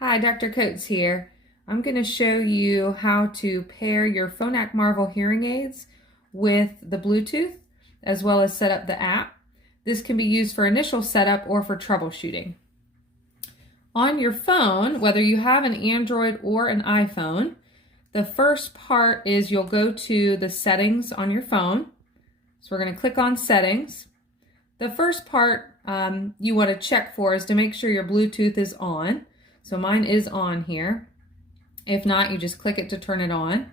Hi, Dr. Coates here. I'm going to show you how to pair your Phonak Marvel hearing aids with the Bluetooth, as well as set up the app. This can be used for initial setup or for troubleshooting. On your phone, whether you have an Android or an iPhone, the first part is you'll go to the settings on your phone. So we're going to click on settings. The first part you want to check for is to make sure your Bluetooth is on. So mine is on here. If not, you just click it to turn it on.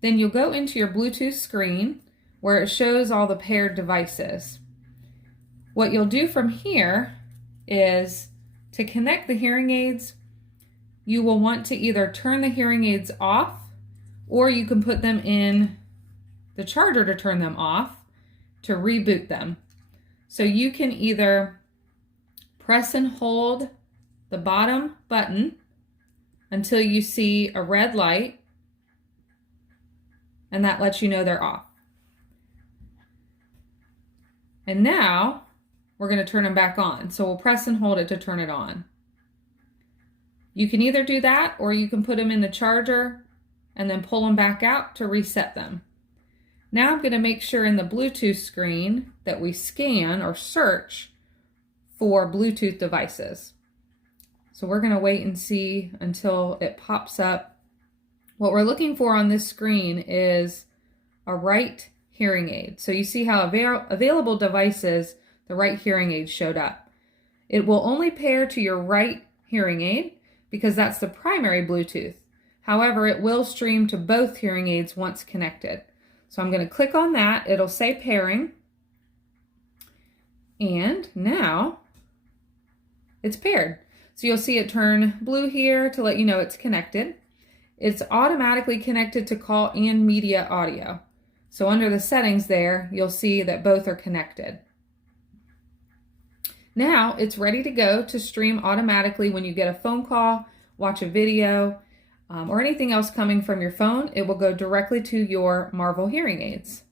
Then you'll go into your Bluetooth screen where it shows all the paired devices. What you'll do from here is to connect the hearing aids, you will want to either turn the hearing aids off, or you can put them in the charger to turn them off to reboot them. So you can either press and hold the bottom button until you see a red light, and that lets you know they're off. And now we're going to turn them back on. So we'll press and hold it to turn it on. You can either do that, or you can put them in the charger and then pull them back out to reset them. Now I'm going to make sure in the Bluetooth screen that we scan or search for Bluetooth devices. So we're going to wait and see until it pops up. What we're looking for on this screen is a right hearing aid. So you see how available devices, the right hearing aid showed up. It will only pair to your right hearing aid because that's the primary Bluetooth. However, it will stream to both hearing aids once connected. So I'm going to click on that. It'll say pairing. And now it's paired. So you'll see it turn blue here to let you know it's connected. It's automatically connected to call and media audio. So under the settings there, you'll see that both are connected. Now it's ready to go to stream automatically when you get a phone call, watch a video, or anything else coming from your phone. It will go directly to your Marvel hearing aids.